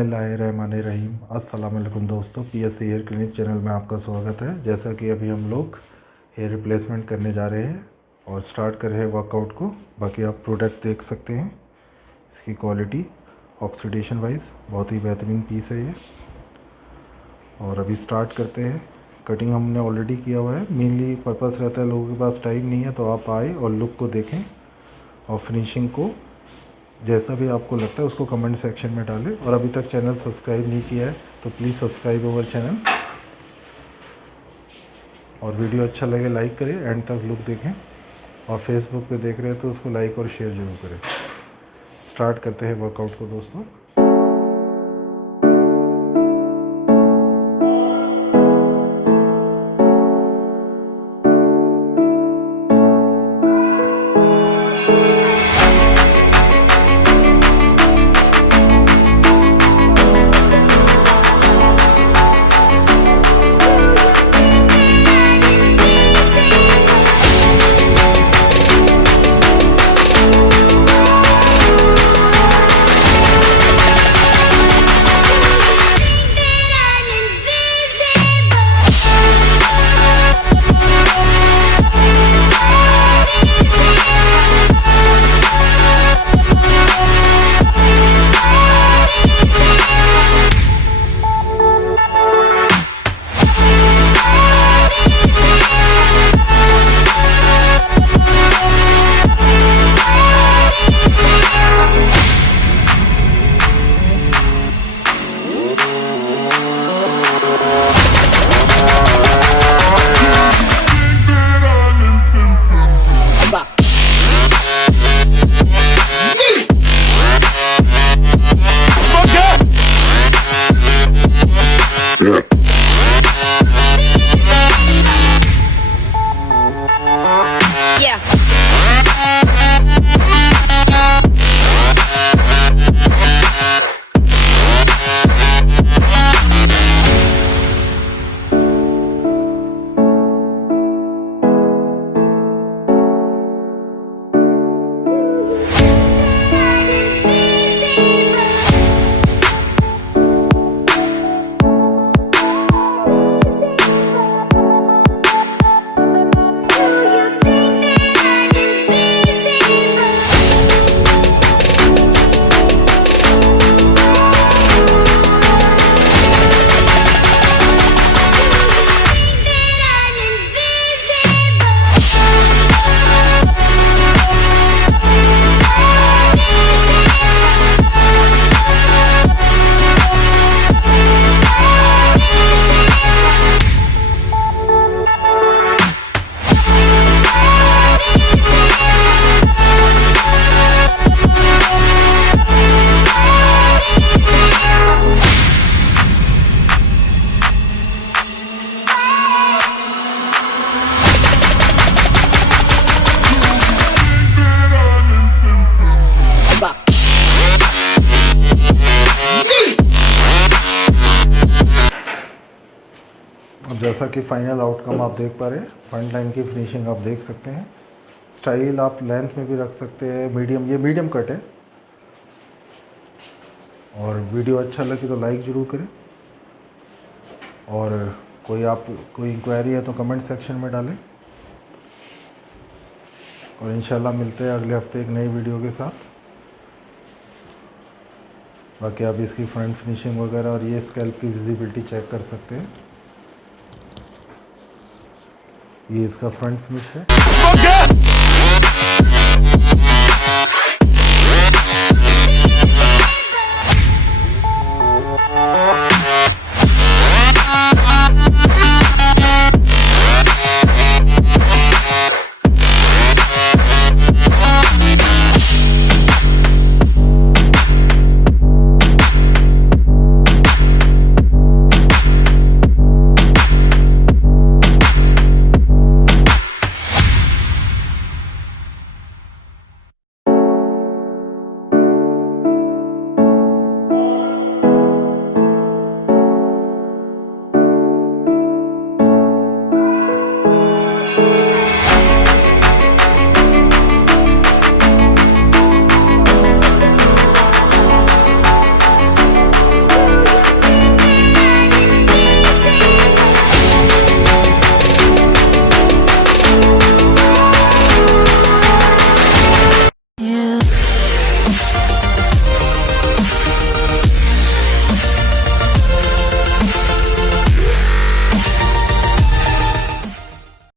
बिस्मिल्लाहिर्रहमानिर्रहीम। अस्सलाम वालेकुम दोस्तों, पीएससी हेयर क्लिनिक चैनल में आपका स्वागत है। जैसा कि अभी हम लोग हेयर रिप्लेसमेंट करने जा रहे हैं और स्टार्ट कर रहे हैं वर्कआउट को। बाकी आप प्रोडक्ट देख सकते हैं, इसकी क्वालिटी ऑक्सीडेशन वाइज बहुत ही बेहतरीन पीस है ये। और अभी स्टार्ट करते हैं। कटिंग हमने ऑलरेडी किया हुआ है। मेनली पर्पस रहता है, लोगों के पास टाइम नहीं है तो आप आए और लुक को देखें और फिनिशिंग को जैसा भी आपको लगता है उसको कमेंट सेक्शन में डालें। और अभी तक चैनल सब्सक्राइब नहीं किया है तो प्लीज़ सब्सक्राइब अवर चैनल, और वीडियो अच्छा लगे लाइक करें, एंड तक लुक देखें। और फेसबुक पे देख रहे हैं तो उसको लाइक और शेयर जरूर करें। स्टार्ट करते हैं वर्कआउट को दोस्तों। अब जैसा कि फाइनल आउटकम आप देख पा रहे हैं, फ्रंट लाइन की फिनिशिंग आप देख सकते हैं। स्टाइल आप लेंथ में भी रख सकते हैं, मीडियम, ये मीडियम कट है। और वीडियो अच्छा लगे तो लाइक ज़रूर करें, और कोई इंक्वायरी है तो कमेंट सेक्शन में डालें। और इंशाल्लाह मिलते हैं अगले हफ्ते एक नई वीडियो के साथ। बाकी आप इसकी फ्रंट फिनिशिंग वगैरह और ये स्कैल्प की विजिबिलिटी चेक कर सकते हैं। ये इसका फ्रंट फिनिश है।